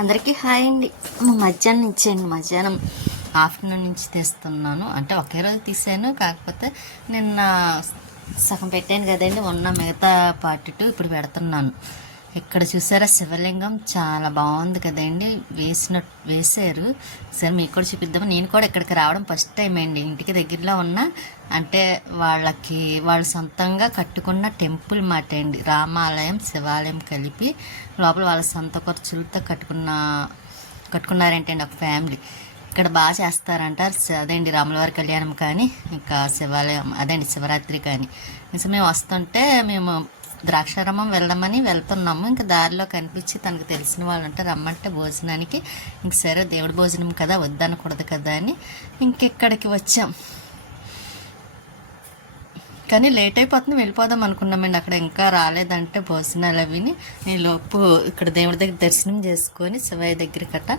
అందరికీ హాయ్ అండి. మధ్యాహ్నం ఇచ్చేయండి మధ్యాహ్నం ఆఫ్టర్నూన్ నుంచి తీస్తున్నాను. అంటే ఒకే రోజు తీసాను కాకపోతే నిన్న సగం పెట్టాను కదండి ఉన్న మిగతా పార్ట్ టూ ఇప్పుడు పెడుతున్నాను. ఇక్కడ చూసారా శివలింగం? చాలా బాగుంది కదండి. వేసిన వేసారు సరే మీకు కూడా చూపిద్దాము. నేను కూడా ఇక్కడికి రావడం ఫస్ట్ టైం అండి. ఇంటికి దగ్గరలో ఉన్న. అంటే వాళ్ళకి వాళ్ళు సొంతంగా కట్టుకున్న టెంపుల్ మాట అండి. రామాలయం శివాలయం కలిపి లోపల వాళ్ళ సొంత ఖర్చులతో కట్టుకున్న కట్టుకున్నారంటండి ఒక ఫ్యామిలీ ఇక్కడ బాగా చేస్తారంట అదేండి రాములవారి కళ్యాణం కానీ ఇంకా శివాలయం అదేంటి శివరాత్రి కానీ. ఇంకా మేము వస్తుంటే మేము ద్రాక్షారామం వెళ్దామని వెళ్తున్నాము. ఇంకా దారిలో కనిపించి తనకు తెలిసిన వాళ్ళు ఉంటే రమ్మంటే భోజనానికి ఇంక సరే దేవుడి భోజనం కదా వద్దనకూడదు కదా అని ఇంకెక్కడికి వచ్చాం. కానీ లేట్ అయిపోతుంది వెళ్ళిపోదాం అనుకున్నామండి. అక్కడ ఇంకా రాలేదంటే భోజనాలు అవిని ఈ లోపు ఇక్కడ దేవుడి దగ్గర దర్శనం చేసుకొని శివయ్య దగ్గర కట్ట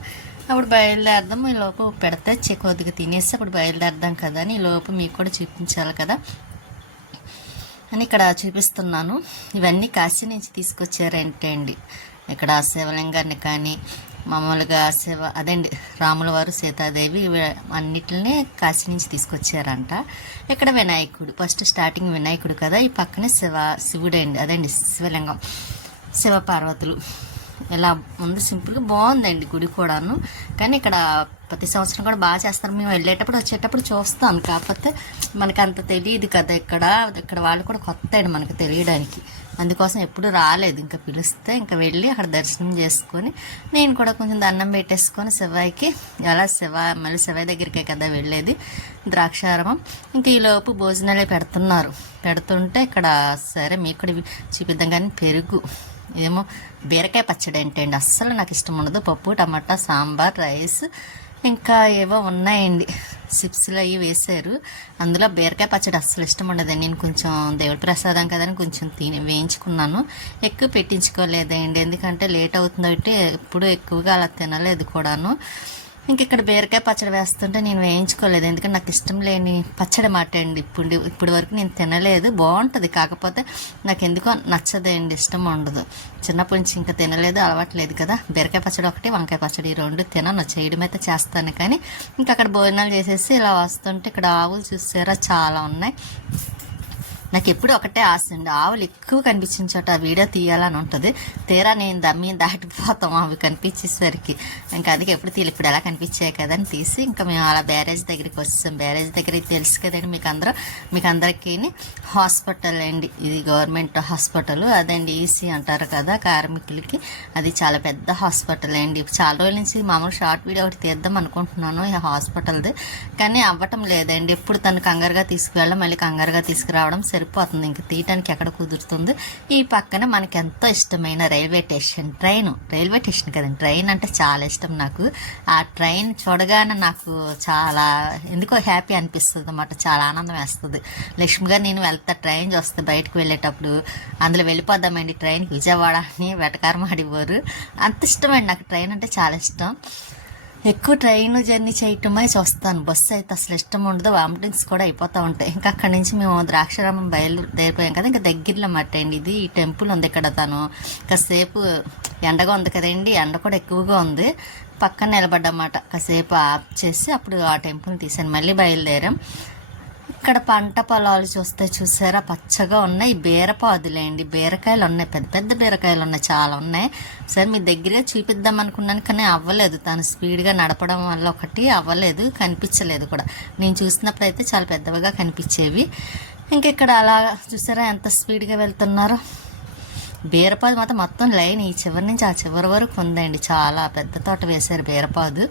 అప్పుడు బయలుదేరదాం ఈ లోపు పెడితే చె- కొద్దిగా తినేసి అప్పుడు బయలుదేరదాం కదా అని ఈ లోపు మీకు కూడా చూపించాలి కదా. అని ఇక్కడ చూపిస్తున్నాను. ఇవన్నీ కాశీ నుంచి తీసుకొచ్చారంటే అండి ఇక్కడ శివలింగాన్ని కానీ మామూలుగా శివ అదండి రాముల వారు సీతాదేవి అన్నిటిని కాశీ నుంచి తీసుకొచ్చారంట. ఇక్కడ వినాయకుడు ఫస్ట్ స్టార్టింగ్ వినాయకుడు కదా ఈ పక్కనే శివ శివుడు అండి అదండి శివలింగం శివ పార్వతులు ఇలా ఉంది సింపుల్గా బాగుందండి గుడి కూడాను. కానీ ఇక్కడ ప్రతి సంవత్సరం కూడా బాగా చేస్తారు. మేము వెళ్ళేటప్పుడు వచ్చేటప్పుడు చూస్తాం. కాకపోతే మనకు అంత తెలియదు కదా ఇక్కడ. ఇక్కడ వాళ్ళు కూడా కొత్త అండి మనకు తెలియడానికి. అందుకోసం ఎప్పుడు రాలేదు. ఇంకా పిలిస్తే ఇంకా వెళ్ళి అక్కడ దర్శనం చేసుకొని నేను కూడా కొంచెం దండం పెట్టేసుకొని శివాయికి ఎలా శివ మళ్ళీ శివాయి దగ్గరికే కదా వెళ్ళేది ద్రాక్షారామం. ఇంకా ఈలోపు భోజనాలే పెడుతున్నారు. పెడుతుంటే ఇక్కడ సరే మీకు కూడా చూపిద్దాం కానీ పెరుగు. ఏమో బీరకాయ పచ్చడి ఏంటండి అస్సలు నాకు ఇష్టం ఉండదు. పప్పు టమాటా సాంబార్ రైస్ ఇంకా ఏవో ఉన్నాయండి. చిప్స్లు అవి వేశారు. అందులో బీరకాయ పచ్చడి అస్సలు ఇష్టం ఉండదండి. నేను కొంచెం దేవుడి ప్రసాదం కదని కొంచెం తిని వేయించుకున్నాను. ఎక్కువ పెట్టించుకోలేదండి. ఎందుకంటే లేట్ అవుతుంది ఎప్పుడు ఎక్కువగా అలా తినలేదు కూడాను. ఇంక ఇక్కడ బీరకాయ పచ్చడి వేస్తుంటే నేను వేయించుకోలేదు. ఎందుకంటే నాకు ఇష్టం లేని పచ్చడి మాట అండి. ఇప్పుడు ఇప్పటి వరకు నేను తినలేదు. బాగుంటుంది. కాకపోతే నాకు ఎందుకో నచ్చదండి ఇష్టం ఉండదు. చిన్నప్పటి నుంచి ఇంకా తినలేదు అలవాట్లేదు కదా. బీరకాయ పచ్చడి ఒకటి వంకాయ పచ్చడి ఈ రెండు తినను. చేయడం అయితే చేస్తాను కానీ ఇంకా అక్కడ భోజనాలు చేసేసి ఇలా వస్తుంటే ఇక్కడ ఆవులు చూసారా? చాలా ఉన్నాయి. నాకు ఎప్పుడు ఒకటే ఆశ అండి. ఆవులు ఎక్కువ కనిపించిన చోట ఆ వీడియో తీయాలని ఉంటుంది. తీరా నేను దమ్మి దాటిపోతాం అవి కనిపించేసరికి. ఇంకా అందుకే ఎప్పుడు తీయాలి. ఇప్పుడు ఎలా కనిపించాయి కదా అని తీసి ఇంకా మేము అలా బ్యారేజ్ దగ్గరికి వస్తాం బ్యారేజ్ దగ్గర తెలుసు కదండి మీకు అందరూ మీకు అందరికీ హాస్పిటల్ అండి. ఇది గవర్నమెంట్ హాస్పిటల్. అదండి ఈసీ అంటారు కదా కార్మికులకి. అది చాలా పెద్ద హాస్పిటల్ అండి. చాలా రోజుల నుంచి మామూలు షార్ట్ వీడియో ఒకటి తీద్దాం అనుకుంటున్నాను. ఈ హాస్పిటల్ది. కానీ అవ్వటం లేదండి. ఎప్పుడు తను కంగారుగా తీసుకువెళ్ళడం మళ్ళీ కంగారుగా తీసుకురావడం సరిపోతుంది ఇంక తీయటానికి ఎక్కడ కుదురుతుంది? ఈ పక్కన మనకి ఎంతో ఇష్టమైన railway station train. Railway station కదండి. ట్రైన్ అంటే చాలా ఇష్టం నాకు. ఆ ట్రైన్ చూడగానే నాకు చాలా ఎందుకో హ్యాపీ అనిపిస్తుంది అన్నమాట చాలా ఆనందం వేస్తుంది. లక్ష్మి గారు నేను వెళ్తా. ట్రైన్ చూస్తే బయటకు వెళ్ళేటప్పుడు అందులో వెళ్ళిపోదామండి. ట్రైన్కి విజయవాడ అని వెటకారం ఆడిపోరు. అంత ఇష్టమండి నాకు. ట్రైన్ అంటే చాలా ఇష్టం. ఎక్కువ ట్రైన్ జర్నీ చేయటమే చూస్తాను. బస్సు అయితే అసలు ఇష్టం ఉండదు. వామిటింగ్స్ కూడా అయిపోతూ ఉంటాయి. ఇంకా అక్కడి నుంచి మేము ద్రాక్షారామం బయలుదేరిపోయాం కదా. ఇంకా దగ్గరలో మాట అండి ఇది ఈ టెంపుల్ ఉంది ఇక్కడ తను. కాసేపు ఎండగా ఉంది కదండి. ఎండ కూడా ఎక్కువగా ఉంది. పక్కన నిలబడ్డమాట. కాసేపు ఆఫ్ చేసి అప్పుడు ఆ టెంపుల్ తీసాను. మళ్ళీ బయలుదేరాం. ఇక్కడ పంట పొలాలు చూస్తే చూసారా? పచ్చగా ఉన్నాయి. బీరపాదులేండి. బీరకాయలు ఉన్నాయి పెద్ద పెద్ద బీరకాయలు ఉన్నాయి చాలా ఉన్నాయి. సరే మీ దగ్గరే చూపిద్దాం అనుకున్నాను కానీ అవ్వలేదు. తను స్పీడ్గా నడపడం వల్ల ఒకటి అవ్వలేదు. కనిపించలేదు కూడా. నేను చూసినప్పుడు అయితే చాలా పెద్దవిగా కనిపించేవి. ఇంక ఇక్కడ అలా చూసారా? ఎంత స్పీడ్గా వెళ్తున్నారో? బీరపాదు మాత్రం మొత్తం లైన్ ఈ చివరి నుంచి ఆ చివరి వరకు ఉందండి. చాలా పెద్ద తోట వేశారు బీరపాదు.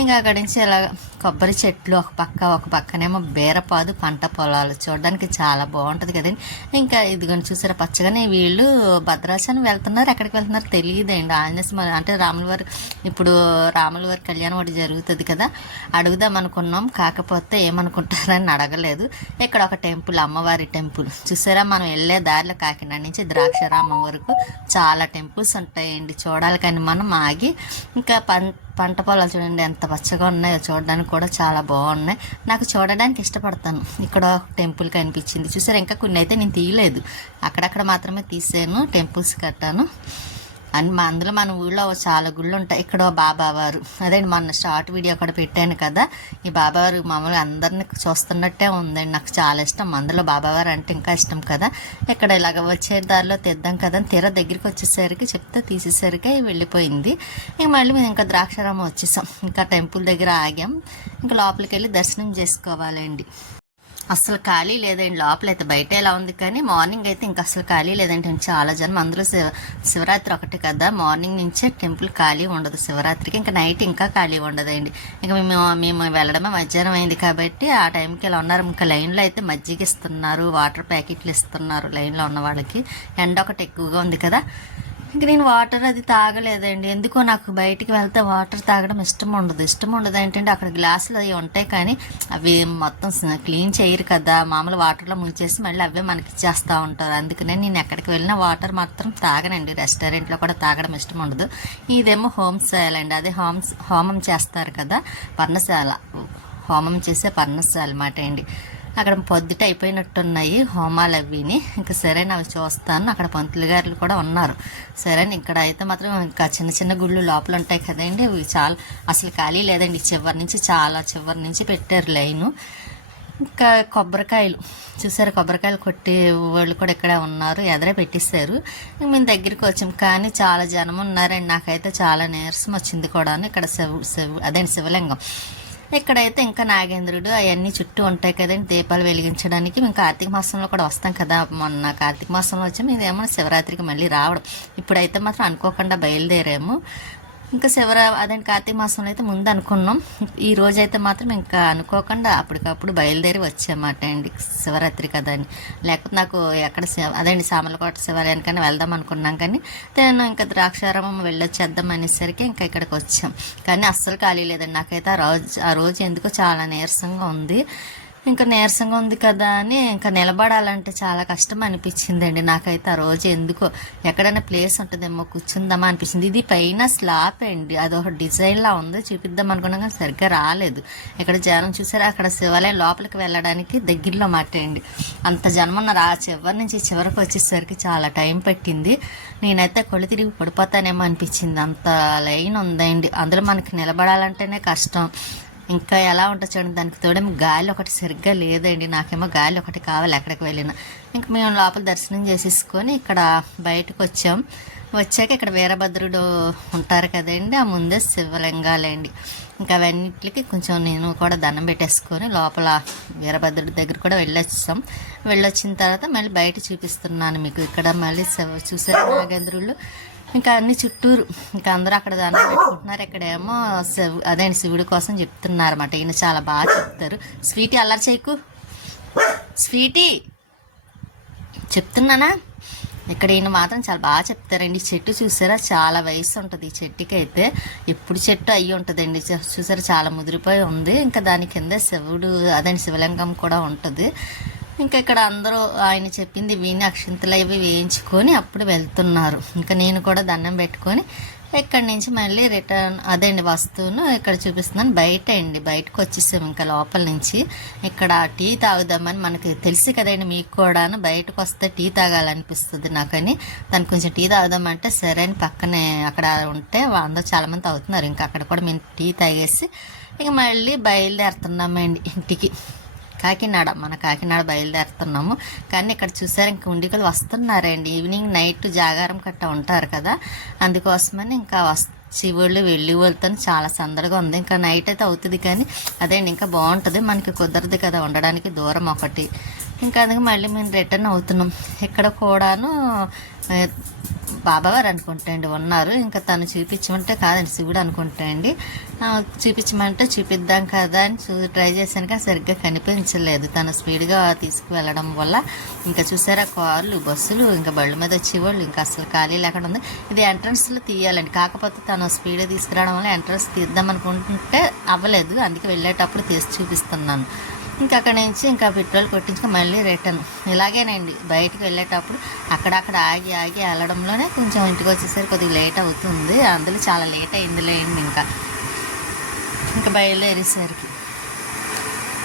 ఇంకా అక్కడి నుంచి ఇలా కొబ్బరి చెట్లు ఒక పక్క ఒక పక్కనేమో బీరపాదు పంట పొలాలు చూడడానికి చాలా బాగుంటుంది కదండి. ఇంకా ఇదిగోని చూసారా పచ్చగానే వీళ్ళు భద్రాచలం వెళ్తున్నారు. ఎక్కడికి వెళ్తున్నారు తెలియదండి. ఆంజనేయ అంటే రాములవారి ఇప్పుడు రాములవారి కళ్యాణం ఒకటి జరుగుతుంది కదా అడుగుదాం అనుకున్నాం. కాకపోతే ఏమనుకుంటారని అడగలేదు. ఇక్కడ ఒక టెంపుల్ అమ్మవారి టెంపుల్. చూసారా మనం వెళ్ళే దారిలో కాకినాడ నుంచి ద్రాక్షారామం వరకు చాలా టెంపుల్స్ ఉంటాయండి. చూడాలి కానీ మనం ఆగి ఇంకా పం పంట పొలాలు చూడండి ఎంత పచ్చగా ఉన్నాయో చూడడానికి కూడా చాలా బాగున్నాయి. నాకు చూడడానికి ఇష్టపడతాను. ఇక్కడ ఒక టెంపుల్ కనిపించింది. చూసారు ఇంకా కొన్ని అయితే నేను తీయలేదు. అక్కడక్కడ మాత్రమే తీసాను టెంపుల్స్ కట్టాను. అని మా అందులో మన ఊళ్ళో చాలా గుళ్ళు ఉంటాయి. ఇక్కడ బాబావారు. అదే మొన్న షార్ట్ వీడియో కూడా పెట్టాను కదా. ఈ బాబావారు మామూలుగా అందరిని చూస్తున్నట్టే ఉందండి. నాకు చాలా ఇష్టం. అందులో బాబావారు అంటే ఇంకా ఇష్టం కదా. ఇక్కడ ఇలాగ వచ్చే దారిలో తెద్దాం కదా అని తీరా దగ్గరికి వచ్చేసరికి చెప్తే తీసేసరికి వెళ్ళిపోయింది. ఇంక మళ్ళీ మేము ఇంకా ద్రాక్షారామం వచ్చేసాం. ఇంకా టెంపుల్ దగ్గర ఆగాం. ఇంకా లోపలికి వెళ్ళి దర్శనం చేసుకోవాలండి. అసలు ఖాళీ లేదండి. లోపల అయితే బయట ఎలా ఉంది కానీ మార్నింగ్ అయితే ఇంకా అసలు ఖాళీ లేదండి. చాలా జనం అందరూ శివ శివరాత్రి ఒకటి కదా. మార్నింగ్ నుంచే టెంపుల్ ఖాళీ ఉండదు శివరాత్రికి. ఇంకా నైట్ ఇంకా ఖాళీ ఉండదండి. ఇంకా మేము మేము వెళ్ళడమే మధ్యాహ్నం అయింది కాబట్టి ఆ టైంకి ఇలా ఉన్నారు. ఇంకా లైన్లో అయితే మజ్జిగ ఇస్తున్నారు వాటర్ ప్యాకెట్లు ఇస్తున్నారు లైన్లో ఉన్న వాళ్ళకి. ఎండ ఒకటి ఎక్కువగా ఉంది కదా. ఇంక నేను వాటర్ అది తాగలేదండి. ఎందుకో నాకు బయటికి వెళ్తే వాటర్ తాగడం ఇష్టం ఉండదు. ఇష్టం ఉండదు ఏంటంటే అక్కడ గ్లాసులు అవి ఉంటాయి కానీ అవి మొత్తం క్లీన్ చేయరు కదా. మామూలు వాటర్లో ముంచేసి మళ్ళీ అవే మనకి ఇచ్చేస్తూ ఉంటారు. అందుకనే నేను ఎక్కడికి వెళ్ళినా వాటర్ మాత్రం తాగనండి. రెస్టారెంట్లో కూడా తాగడం ఇష్టం ఉండదు. ఇదేమో హోమ్శాల అండి. అదే హోమ్స్ హోమం చేస్తారు కదా. పర్ణశాల. హోమం చేసే పర్ణశాల అన్నమాట అండి. అక్కడ పొద్దుట అయిపోయినట్టున్నాయి హోమాలు అవిని ఇంకా సరే అవి చూస్తాను. అక్కడ పంతులు గారులు కూడా ఉన్నారు. సరే ఇక్కడ అయితే మాత్రం ఇంకా చిన్న చిన్న గుళ్ళు లోపల ఉంటాయి కదండి. ఇవి చాలా అసలు ఖాళీ లేదండి. చివరి నుంచి చాలా చివరి నుంచి పెట్టారు లైను. ఇంకా కొబ్బరికాయలు చూసారు కొబ్బరికాయలు కొట్టే వాళ్ళు కూడా ఇక్కడ ఉన్నారు. ఎదరే పెట్టేశారు. ఇంక మేము దగ్గరికి వచ్చాం. కానీ చాలా జనం ఉన్నారండి. నాకైతే చాలా నీరసం వచ్చింది కూడా ఇక్కడ శివ శివ అదే శివలింగం. ఇక్కడైతే ఇంకా నాగేంద్రుడు అవన్నీ చుట్టూ ఉంటాయి కదండి. దీపాలు వెలిగించడానికి మేము కార్తీక మాసంలో కూడా వస్తాం కదా. మొన్న కార్తీక మాసంలో వచ్చి ఇదేమో శివరాత్రికి మళ్ళీ రావడం. ఇప్పుడైతే మాత్రం అనుకోకుండా బయలుదేరాము. ఇంకా శివర అదండి కార్తీక మాసంలో అయితే ముందు అనుకున్నాం. ఈ రోజు అయితే మాత్రం ఇంకా అనుకోకుండా అప్పటికప్పుడు బయలుదేరి వచ్చామాట అండి. శివరాత్రి కదా అని. లేకపోతే నాకు ఎక్కడ శివ- అదండి సామలకోట శివాలయానికైనా వెళ్దాం అనుకున్నాం కానీ నేను ఇంకా ద్రాక్షారామం వెళ్ళొచ్చేద్దాం అనేసరికి ఇంకా ఇక్కడికి వచ్చాం. కానీ అస్సలు ఖాళీ లేదండి. నాకైతే ఆ రోజు ఆ రోజు ఎందుకో చాలా నీరసంగా ఉంది. ఇంకా నీరసంగా ఉంది కదా అని ఇంకా నిలబడాలంటే చాలా కష్టం అనిపించిందండి. నాకైతే ఆ రోజు ఎందుకో ఎక్కడైనా ప్లేస్ ఉంటుందేమో కూర్చుందామా అనిపించింది. ఇది పైన స్లాప్ అండి. అది ఒక డిజైన్లా ఉంది. చూపిద్దాం అనుకున్నా కానీ సరిగ్గా రాలేదు. ఇక్కడ జనం చూసారా? అక్కడ శివాలయం లోపలికి వెళ్ళడానికి దగ్గరలో మాట అండి. అంత జనం ఉన్నారు. ఆ చివరి నుంచి చివరికి వచ్చేసరికి చాలా టైం పట్టింది. నేనైతే కళ్ళు తిరిగి పడిపోతానేమో అనిపించింది. అంత లైన్ ఉందండి. అందులో మనకి నిలబడాలంటేనే కష్టం. ఇంకా ఎలా ఉంటుంది చూడండి దానికి తోడేమో గాలి ఒకటి సరిగ్గా లేదండి. నాకేమో గాలి ఒకటి కావాలి ఎక్కడికి వెళ్ళినా. ఇంక మేము లోపల దర్శనం చేసేసుకొని ఇక్కడ బయటకు వచ్చాం. వచ్చాక ఇక్కడ వీరభద్రుడు ఉంటారు కదండి ఆ ముందే శివలింగాలండి. ఇంకా అవన్నిటికి కొంచెం నేను కూడా దండం పెట్టేసుకొని లోపల వీరభద్రుడి దగ్గర కూడా వెళ్ళొచ్చాం. వెళ్ళొచ్చిన తర్వాత మళ్ళీ బయట చూపిస్తున్నాను మీకు. ఇక్కడ మళ్ళీ చూసారు నాగేంద్రులు ఇంకా అన్ని చుట్టూరు. ఇంకా అందరూ అక్కడ దాన్ని పెట్టుకుంటున్నారు. ఇక్కడేమో అదే శివుడి కోసం చెప్తున్నారు అన్నమాట ఈయన చాలా బాగా చెప్తారు. స్వీటీ అల్లరి చేయకు. స్వీటీ! చెప్తున్నానా? ఇక్కడ ఈయన మాత్రం చాలా బాగా చెప్తారండి. ఈ చెట్టు చూసారా? చాలా వయసు ఉంటుంది ఈ చెట్టుకి అయితే ఎప్పుడు చెట్టు అయ్యి ఉంటుందండి. చూసారా? చాలా ముదిరిపోయి ఉంది. ఇంకా దాని కింద శివుడు అదే శివలింగం కూడా ఉంటుంది. ఇంకా ఇక్కడ అందరూ ఆయన చెప్పింది విని అక్షింతలు అవి వేయించుకొని అప్పుడు వెళ్తున్నారు. ఇంకా నేను కూడా దండం పెట్టుకొని ఇక్కడి నుంచి మళ్ళీ రిటర్న్ అదే అండి వస్తువును ఇక్కడ చూపిస్తున్నాను. బయట అండి బయటకు వచ్చేసాము ఇంకా లోపల నుంచి. ఇక్కడ టీ తాగుదామని మనకి తెలుసు కదండి మీకు కూడాను బయటకు వస్తే టీ తాగాలనిపిస్తుంది నాకని. దానికి కొంచెం టీ తాగుదామంటే సరే అని పక్కనే అక్కడ ఉంటే అందరూ చాలామంది తాగుతున్నారు. ఇంకా అక్కడ కూడా మేము టీ తాగేసి ఇంక మళ్ళీ బయలుదేరుతున్నామండి ఇంటికి. కాకినాడ మన కాకినాడ బయలుదేరుతున్నాము. కానీ ఇక్కడ చూసారు ఇంక ఉండికలు వస్తున్నారండి. ఈవినింగ్ నైట్ జాగారం కట్ట ఉంటారు కదా. అందుకోసమని ఇంకా వస్ శివుళ్ళు వెళ్ళి వెళ్తాను చాలా సందడిగా ఉంది. ఇంకా నైట్ అయితే అవుతుంది కానీ అదేండి ఇంకా బాగుంటుంది. మనకి కుదరదు కదా ఉండడానికి దూరం ఒకటి. ఇంకా అందుకే మళ్ళీ మేము రిటర్న్ అవుతున్నాం. ఇక్కడ కూడాను బాబావారు అనుకుంటా అండి ఉన్నారు. ఇంకా తను చూపించమంటే కాదండి శివుడు అనుకుంటా అండి. చూపించమంటే చూపిద్దాం కదా అని చూ ట్రై చేశాను కానీ సరిగ్గా కనిపించలేదు. తను స్పీడ్గా తీసుకువెళ్ళడం వల్ల ఇంకా చూసారా కార్లు బస్సులు ఇంకా బళ్ళ మీద వచ్చేవాళ్ళు ఇంకా అసలు ఖాళీ లేకుండా ఉంది. ఇది ఎంట్రన్స్లో తీయాలండి. కాకపోతే తను స్పీడ్గా తీసుకురావడం వల్ల ఎంట్రన్స్ తీద్దాం అనుకుంటుంటే అవ్వలేదు. అందుకే వెళ్ళేటప్పుడు తీసి చూపిస్తున్నాను. ఇంకా అక్కడ నుంచి ఇంకా పెట్రోల్ కొట్టించుకు మళ్ళీ రిటర్న్ ఇలాగేనండి. బయటకు వెళ్ళేటప్పుడు అక్కడక్కడ ఆగి ఆగి వెళ్ళడంలోనే కొంచెం ఇంటికి వచ్చేసరికి కొద్దిగా లేట్ అవుతుంది. అందులో చాలా లేట్ అయింది లేండి ఇంకా. ఇంకా బయలుదేరేసరికి.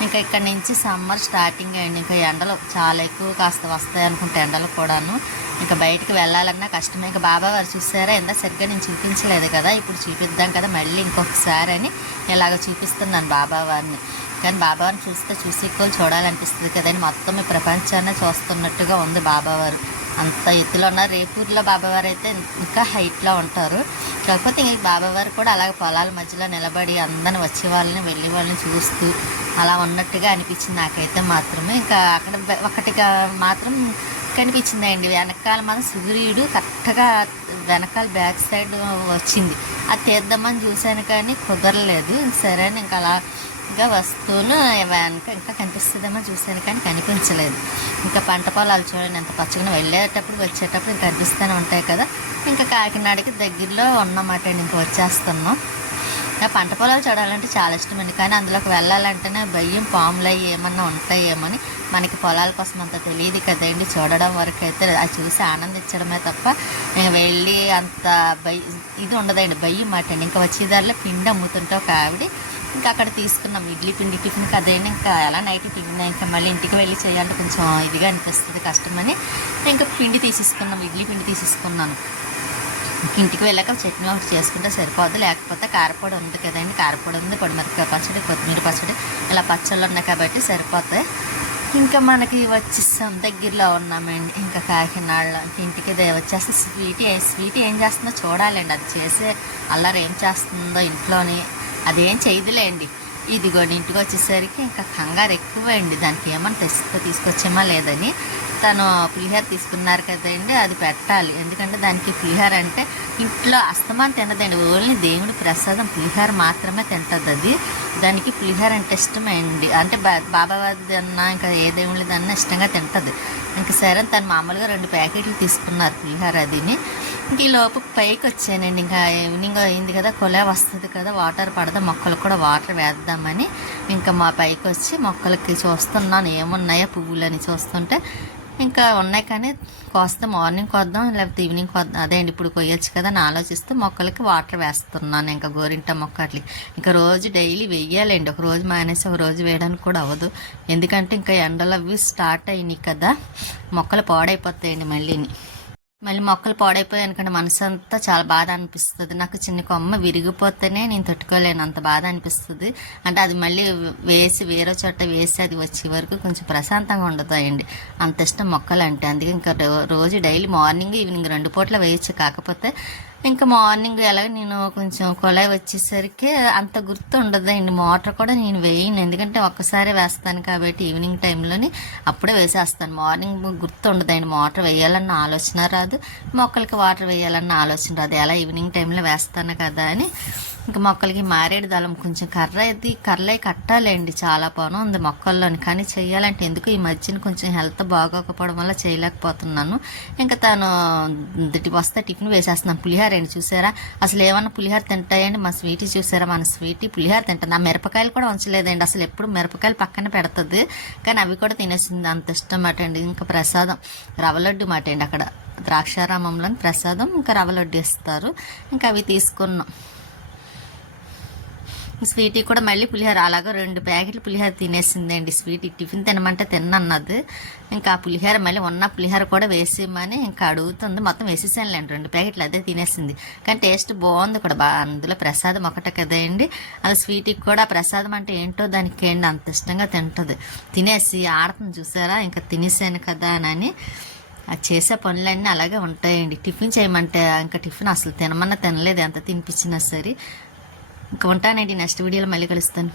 ఇంకా ఇక్కడ నుంచి సమ్మర్ స్టార్టింగ్ అయింది ఇంకా ఎండలు చాలా ఎక్కువ కాస్త వస్తాయి అనుకుంటే ఎండలు కూడాను. ఇంకా బయటకు వెళ్ళాలన్నా కష్టమే. ఇంకా బాబా వారు చూసారా? ఎంత సరిగ్గా నేను చూపించలేదు కదా. ఇప్పుడు చూపిద్దాం కదా మళ్ళీ ఇంకొకసారి అని ఇలాగ చూపిస్తున్నాను బాబా వారిని. కానీ బాబా వారిని చూస్తే చూసి ఎక్కువ చూడాలనిపిస్తుంది కదండి. మొత్తం ఈ ప్రపంచాన్ని చూస్తున్నట్టుగా ఉంది బాబావారు అంత ఎత్తులో ఉన్నారు రేపూర్లో బాబావారు అయితే ఇంకా హైట్లో ఉంటారు. కాకపోతే ఈ బాబావారు కూడా అలాగ పొలాల మధ్యలో నిలబడి అందరిని వచ్చే వాళ్ళని వెళ్ళే వాళ్ళని చూస్తూ అలా ఉన్నట్టుగా అనిపించింది నాకైతే మాత్రమే. ఇంకా అక్కడ ఒకటిగా మాత్రం కనిపించిందండి. వెనకాల మన సూర్యుడు కరెక్ట్గా వెనకాల బ్యాక్ సైడ్ వచ్చింది. అది తీద్దామని చూశాను కానీ కుదరలేదు. సరే అని ఇంకా అలా ఇంకా వస్తూను వెనక ఇంకా కనిపిస్తుందేమో చూశాను కానీ కనిపించలేదు. ఇంకా పంట పొలాలు చూడండి ఎంత పచ్చగా వెళ్ళేటప్పుడు వచ్చేటప్పుడు ఇంకా కనిపిస్తూనే ఉంటాయి కదా. ఇంకా కాకినాడకి దగ్గరలో ఉన్నమాట ఇంకా వచ్చేస్తున్నాం. నా పంట పొలాలు చూడాలంటే చాలా ఇష్టం అండి. కానీ అందులోకి వెళ్ళాలంటేనే భయం పాములు అవి ఏమన్నా ఉంటాయేమని మనకి పొలాల కోసం అంత తెలియదు కదండి. చూడడం వరకు అయితే అది చూసి ఆనందించడమే తప్ప వెళ్ళి అంత భయ ఇది ఉండదండి. భయం మాట అండి ఇంకా వచ్చేదారిలో పిండి అమ్ముతుంటే ఒక ఆవిడ ఇంకా అక్కడ తీసుకున్నాం. ఇడ్లీ పిండి టిఫిన్కి అదేంటి ఇంకా ఎలా నైట్ టిఫిన్ ఇంకా మళ్ళీ ఇంటికి వెళ్ళి చేయాలంటే కొంచెం ఇదిగా అనిపిస్తుంది కష్టమని. ఇంకా పిండి తీసేసుకున్నాం ఇడ్లీ పిండి తీసేసుకున్నాను. ఇంటికి వెళ్ళాక చట్నీ ఒకటి చేసుకుంటే సరిపోదు లేకపోతే కారపొడి ఉంది కదండి కారపొడి ఉంది. పొడిమిరపకాయ పచ్చడి కొత్తిమీర పచ్చడి ఇలా పచ్చళ్ళు ఉన్నాయి కాబట్టి సరిపోతాయి. ఇంకా మనకి వచ్చేసాం దగ్గరలో ఉన్నామండి. ఇంకా కాకినాడలో ఇంటికి దే- వచ్చేస్తే స్వీట్ ఏ- స్వీట్ ఏం చేస్తుందో చూడాలండి. అది చేసే అల్లరి ఏం చేస్తుందో ఇంట్లోని. అదేం చేయదులేండి. ఇదిగోండి ఇంటికి వచ్చేసరికి ఇంకా కంగారు ఎక్కువ అండి. దానికి ఏమన్నా తెచ్చుకో తీసుకొచ్చేమా లేదని. తను పులిహోర తీసుకున్నారు కదండి అది పెట్టాలి. ఎందుకంటే దానికి పులిహోర అంటే ఇంట్లో అస్తమాన్ తినదండి. ఓన్లీ దేవుడి ప్రసాదం పులిహోర మాత్రమే తింటుంది అది. దానికి పులిహోర అంటే ఇష్టమే అండి. అంటే బా బాబావారిది ఇంకా ఏ దేవుళ్ళది అన్నా ఇష్టంగా తింటుంది. ఇంక సరే తను మామూలుగా రెండు ప్యాకెట్లు తీసుకున్నారు పులిహోర అదిని. ఇంక ఈ లోపు పైకి వచ్చానండి. ఇంకా ఈవినింగ్ అయింది కదా కొలే వస్తుంది కదా వాటర్ పడదా మొక్కలకు కూడా వాటర్ వేద్దామని ఇంకా మా పైకి వచ్చి మొక్కలకి చూస్తున్నాను. ఏమున్నాయో పువ్వులని చూస్తుంటే ఇంకా ఉన్నాయి కానీ కోస్తే మార్నింగ్ కొద్దాం లేకపోతే ఈవినింగ్ కొద్దాం. అదే అండి ఇప్పుడు కొయ్యొచ్చు కదా అని ఆలోచిస్తూ మొక్కలకి వాటర్ వేస్తున్నాను. ఇంకా గోరింట మొక్క అట్లకి ఇంకా రోజు డైలీ వెయ్యాలండి. ఒక రోజు మానేసి ఒక రోజు వేయడానికి కూడా అవ్వదు. ఎందుకంటే ఇంకా ఎండలు అవి స్టార్ట్ అయినాయి కదా మొక్కలు పాడైపోతాయండి మళ్ళీని. మళ్ళీ మొక్కలు పాడైపోయాయి అనుకోండి మనసు అంతా చాలా బాధ అనిపిస్తుంది. నాకు చిన్న కొమ్మ విరిగిపోతేనే నేను తట్టుకోలేను అంత బాధ అనిపిస్తుంది. అంటే అది మళ్ళీ వేసి వేరే చోట వేసి అది వచ్చే వరకు కొంచెం ప్రశాంతంగా ఉండతాయండి. అంత ఇష్టం మొక్కలు అంటే అందుకే ఇంకా రో- రోజు డైలీ మార్నింగ్ ఈవినింగ్ రెండు పూట్ల వేయచ్చు. కాకపోతే ఇంకా మార్నింగ్ ఎలాగ నేను కొంచెం కొలాయి వచ్చేసరికి అంత గుర్తు ఉండదండి మోటార్ కూడా నేను వేయను. ఎందుకంటే ఒక్కసారి వేస్తాను కాబట్టి ఈవినింగ్ టైంలోని అప్పుడే వేసేస్తాను. మార్నింగ్ గుర్తు ఉండదండి మోటార్ వేయాలన్న ఆలోచన రాదు. మొక్కలకి వాటర్ వేయాలన్న ఆలోచన రాదు. ఎలా ఈవినింగ్ టైంలో వేస్తాను కదా అని ఇంకా మొక్కలకి మారేడు దళం కొంచెం కర్ర అది కర్రలే కట్టాలండి. చాలా పని ఉంది మొక్కల్లోని. కానీ చేయాలంటే ఎందుకు? ఈ మధ్యన కొంచెం హెల్త్ బాగోకపోవడం వల్ల చేయలేకపోతున్నాను. ఇంకా తను వస్తే టిఫిన్ వేసేస్తున్నాను. పులిహార అండి చూసారా? అసలు ఏమన్నా పులిహార తింటాయండి? మా స్వీటీ చూసారా? మన స్వీటీ పులిహార తింటుంది. ఆ మిరపకాయలు కూడా ఉంచలేదండి. అసలు ఎప్పుడు మిరపకాయలు పక్కన పెడుతుంది. కానీ అవి కూడా తినేసింది అంత ఇష్టం మాట అండి. ఇంకా ప్రసాదం. రవ్వలడ్డు మాట అండి అక్కడ. ద్రాక్షారామంలోని ప్రసాదం ఇంకా రవ్వలడ్డు ఇస్తారు. ఇంకా అవి తీసుకున్నాం. స్వీటీ కూడా మళ్ళీ పులిహోర. అలాగే రెండు ప్యాకెట్లు పులిహోర తినేసిందండి స్వీటీ. టిఫిన్ తినమంటే తిన్నన్నది. ఇంకా ఆ పులిహోర మళ్ళీ ఉన్న పులిహోర కూడా వేసేయమని ఇంకా అడుగుతుంది. మొత్తం వేసేసానులేండి రెండు ప్యాకెట్లు అదే తినేసింది. కానీ టేస్ట్ బాగుంది కూడా బా అందులో ప్రసాదం ఒకటే కదండి అది స్వీటీకి కూడా ప్రసాదం అంటే ఏంటో దానికి ఏంటి అంత ఇష్టంగా తింటుంది. తినేసి ఆడతాం చూసారా? ఇంకా తినేసాను కదా అని. అది చేసే పనులన్నీ అలాగే ఉంటాయండి. టిఫిన్ చేయమంటే ఇంకా టిఫిన్ అసలు తినమన్నా తినలేదు. ఎంత తినిపించినా సరే. ఇంకా ఉంటానండి నెక్స్ట్ వీడియోలో మళ్ళీ కలుస్తాను.